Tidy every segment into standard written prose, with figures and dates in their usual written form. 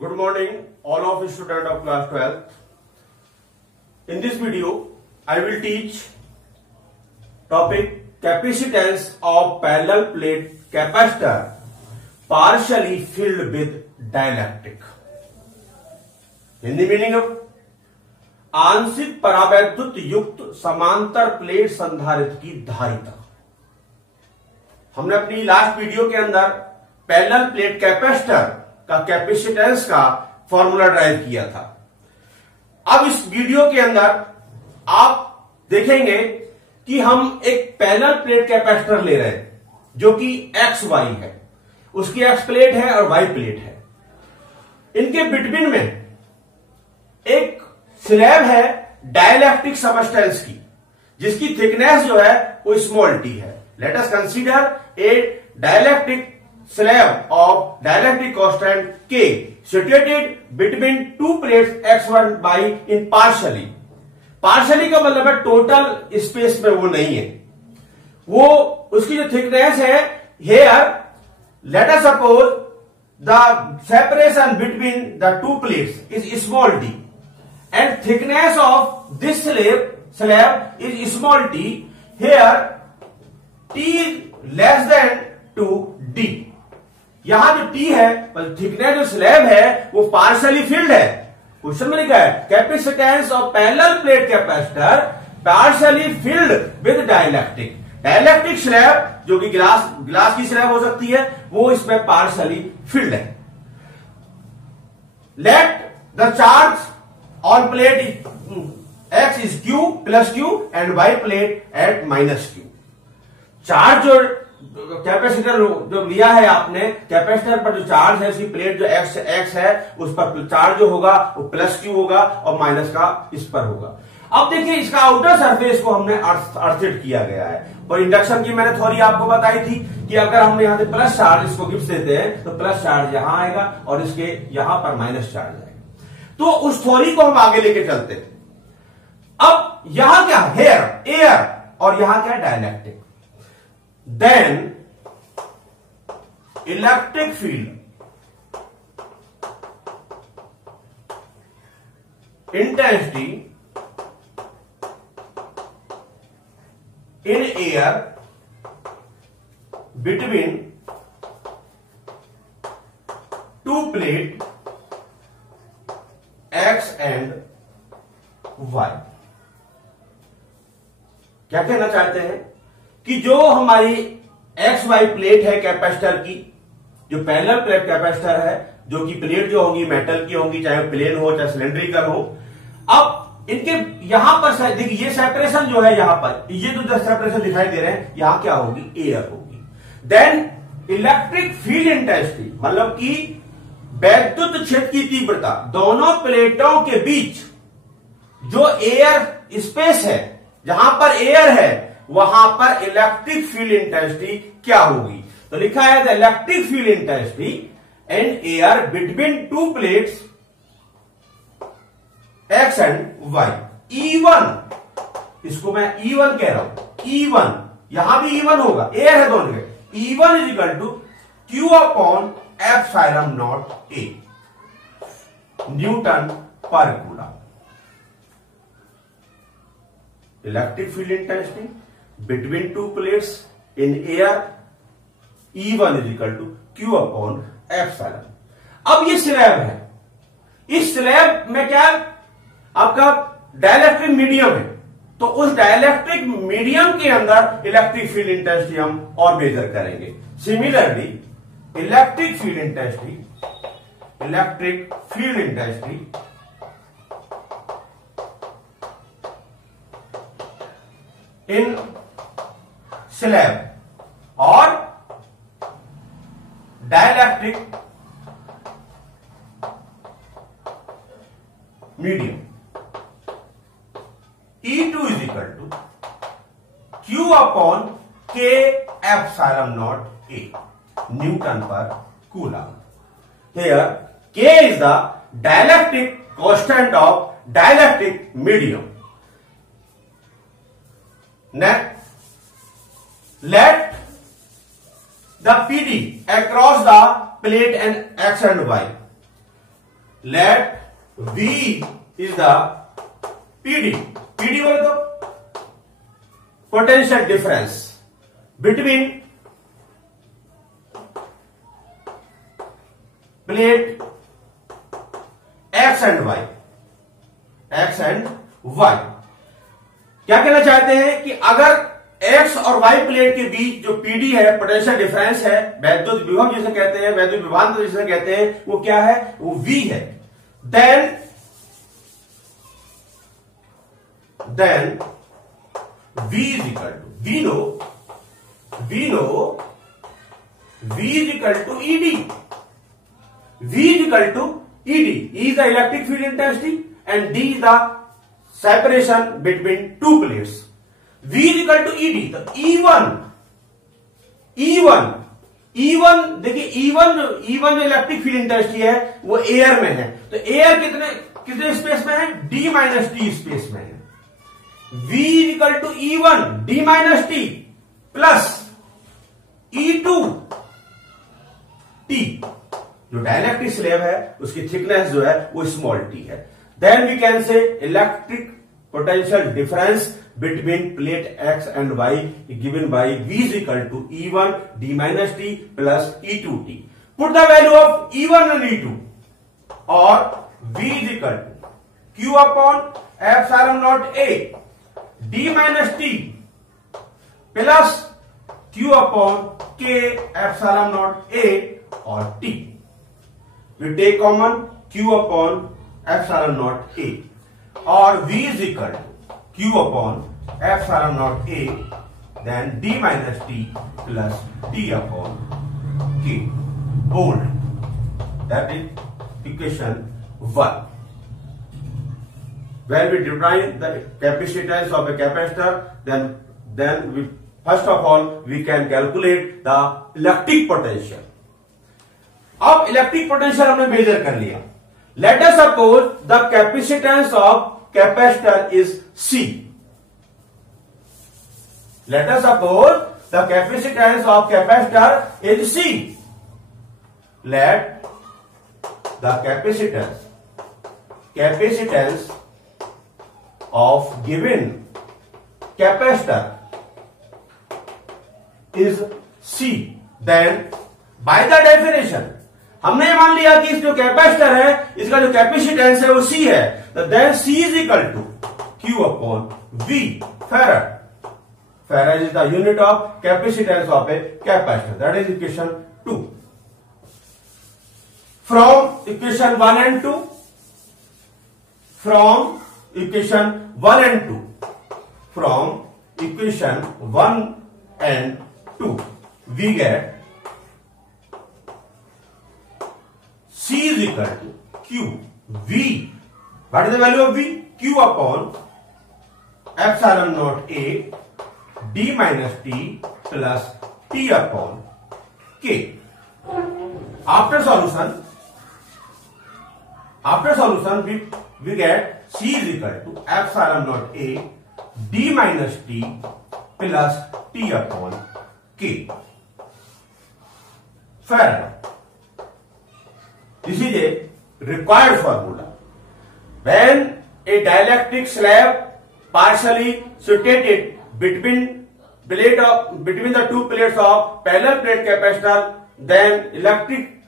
Good morning, all of you students of class 12th. In this video, I will teach topic capacitance of parallel plate capacitor partially filled with dielectric. Hindi meaning of आंशिक परावैद्युत युक्त समांतर plate संधारित्र की धारिता। हमने अपनी last video के अंदर पैरेलल प्लेट कैपेसिटर का कैपेसिटेंस का फॉर्मूला ड्राइव किया था। अब इस वीडियो के अंदर आप देखेंगे कि हम एक पैरेलल प्लेट कैपेसिटर ले रहे हैं जो कि एक्स वाई है, उसकी एक्स प्लेट है और वाई प्लेट है। इनके बिटवीन में एक स्लैब है डाइलेक्ट्रिक सबस्टेंस की, जिसकी थिकनेस जो है वो स्मॉल टी है। Let us consider a dielectric slab of dielectric constant K situated between two plates X1 Y in partially। partially का मतलब है टोटल स्पेस में वो नहीं है, वो उसकी जो थिकनेस है here let us suppose the separation between the two plates is small t and thickness of this slab is small t, here t is less than 2d। यहां जो टी है थिकनेस जो स्लैब है वो partially filled है। Question में लिखा है capacitance of parallel plate capacitor partially filled with dielectric. Dielectric slab जो कि ग्लास की स्लैब हो सकती है वो इसमें पार्शियली फिल्ड है। Let the charge on plate X is Q plus Q and Y plate at minus Q. Charge जो कैपेसिटर जो लिया है आपने, कैपेसिटर पर जो चार्ज है उसकी प्लेट जो एक्स है उस पर चार्ज जो होगा वो प्लस क्यू होगा और माइनस का इस पर होगा। अब देखिए इसका आउटर सरफेस को हमने अर्थिड किया गया है और इंडक्शन की मैंने थ्योरी आपको बताई थी कि अगर हमने यहां से प्लस चार्ज इसको गिफ्ट देते हैं तो प्लस चार्ज यहां आएगा और इसके यहां पर माइनस चार्ज आएगा। तो उस थ्योरी को हम आगे लेके चलते हैं। अब यहां क्या हेयर एयर और यहां क्या dielectric. Then electric field intensity in air between two plate X and Y। क्या कहना चाहते हैं कि जो हमारी एक्स वाई प्लेट है कैपेसिटर की, जो पैरेलल प्लेट कैपेसिटर है, जो कि प्लेट जो होगी मेटल की होगी, चाहे प्लेन हो चाहे सिलेंड्रिकल हो। अब इनके यहां पर देखिए ये सेपरेशन जो है यहां पर ये जो सेपरेशन दिखाई दे रहे हैं यहां क्या होगी एयर होगी। देन इलेक्ट्रिक फील्ड इंटेंसिटी मतलब कि वैद्युत क्षेत्र की तीव्रता दोनों प्लेटों के बीच जो एयर स्पेस है, जहां पर एयर है वहां पर इलेक्ट्रिक फील्ड इंटेंसिटी क्या होगी। तो लिखा है the electric field intensity and air between two plates X and Y. E1 इसको मैं E1 कह रहा हूं। E1 यहां भी E1 होगा, एयर है दोनों के। E1 is equal to Q upon epsilon naught A newton per coulomb. Electric field intensity between two plates in air E1 is equal to Q upon epsilon। अब ये स्लैब है, इस स्लैब में क्या आपका डाइलेक्ट्रिक मीडियम है, तो उस डाइलेक्ट्रिक मीडियम के अंदर इलेक्ट्रिक फील्ड इंटेंसिटी हम और मेजर करेंगे। Similarly electric field intensity in slab और dielectric medium E2 is equal to Q upon K epsilon naught A newton per coulomb. Here K is the dielectric constant of dielectric medium. Let the PD across the plate and X and Y let V is the PD. PD बोले तो potential difference between plate X and Y. X and Y. क्या कहना चाहते हैं कि अगर X और Y plate के बीच जो PD है, पोटेंशियल डिफरेंस है, वैद्युत विभव जिसे कहते हैं, वैद्युत विभवांतर जिसे कहते हैं, वो क्या है? वो V है. Then V is equal to, we know V is equal to ED. V is equal to ED. E is the electric field intensity and D is the separation between two plates. V is equal to ED. तो E1 देखिए E1 जो electric field intensity है वो air में है. तो air कितने space में है? D माइनस टी स्पेस में है. V is equal to E1 D minus T plus E2 T. जो डाइलेक्ट्रिक स्लैब है उसकी थिकनेस जो है वो स्मॉल टी है. Then we can say electric potential difference between plate X and Y given by V is equal to E1 D minus T plus E2 T. Put the value of E1 and E2 or V is equal to Q upon epsilon naught A D minus T plus Q upon K epsilon naught A or T. We take common Q upon epsilon naught A or V is equal to Q upon epsilon naught A then D minus T plus T upon K. Bold. That is equation 1. When we define the capacitance of a capacitor, then we first of all we can calculate the electric potential. अब electric potential हमने major कर लिया. Let us suppose the capacitance of capacitor is C. Let us suppose the capacitance of capacitor is C. Let the capacitance of given capacitor is C. Then by the definition हमने ये मान लिया कि इस जो capacitor है इसका जो कैपेसिटेंस है वो C है. तो then C is equal to Q upon V farad. Farad is the unit of capacitance of a capacitor. That is equation 2. From equation 1 and 2, from equation 1 and 2, we get C is equal to Q V. What is the value of V? Q upon epsilon naught A D minus T plus T upon K. After solution we get C is equal to epsilon naught A D minus T plus T upon K. Farad. This is a required formula. When a dielectric slab partially situated between the two plates of parallel plate capacitor, then electric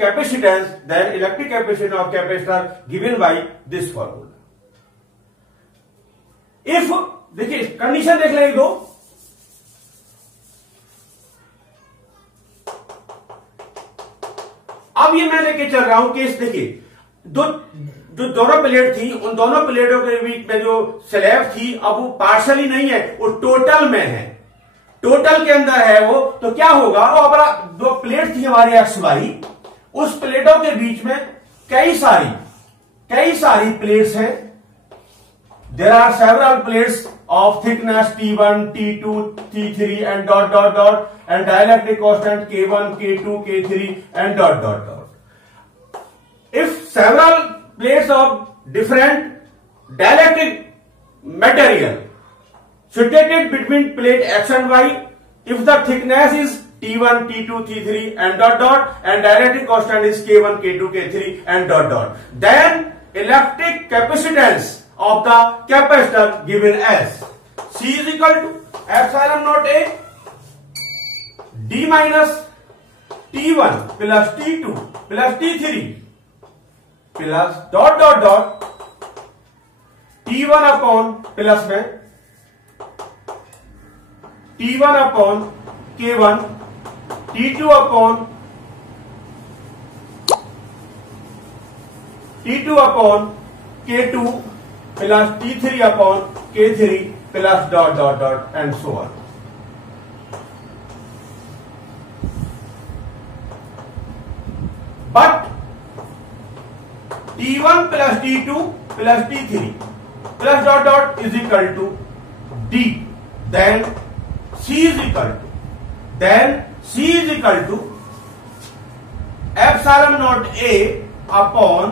capacitance of capacitor given by this formula. If देखिए condition देख लेंगे दो. अब ये मैं लेके चल रहा हूं केस. देखिए जो दोनों प्लेट थी उन दोनों प्लेटों के बीच में जो स्लैब थी अब वो पार्शली नहीं है, वो टोटल में है. टोटल के अंदर है वो. तो क्या होगा, वो अपना दो प्लेट थी हमारी एक्स वाई, उस प्लेटों के बीच में कई सारी प्लेट्स हैं. There are several plates of thickness T1, T2, T3 and dot and dielectric constant K1, K2, K3 and dot. If several plates of different dielectric material situated between plate X and Y, if the thickness is T1, T2, T3 and dot dot, and dielectric constant is K1, K2, K3 and dot dot. Then electric capacitance of the capacitor given as C is equal to epsilon naught A D minus T1 plus T2 plus T3 plus dot dot dot T1 upon plus में T1 upon K1 T2 upon K2 plus T3 upon K3 plus dot dot dot and so on. But T1 plus T2 plus T3 plus dot dot is equal to D. Then C is equal to epsilon naught A upon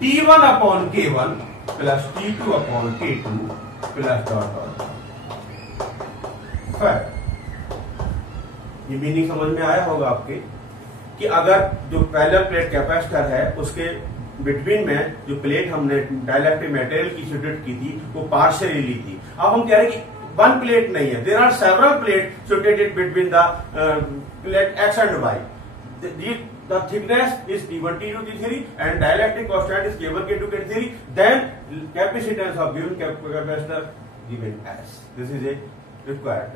T1 upon K1 plus T2 upon K2 plus dot dot. ये meaning समझ में आया होगा आपके कि अगर जो parallel plate capacitor है उसके बिटवीन में जो प्लेट हमने डाइलेक्ट्रिक मटेरियल की सब्स्टिट्यूट की थी वो पार्शियली ली थी। अब हम कह रहे हैं कि वन प्लेट नहीं है, there are several plate substituted between the plate X and Y. The thickness is T1, T2, T3 and dielectric constant is K1, K2, K3. Then capacitance of given capacitor given as. This is a required.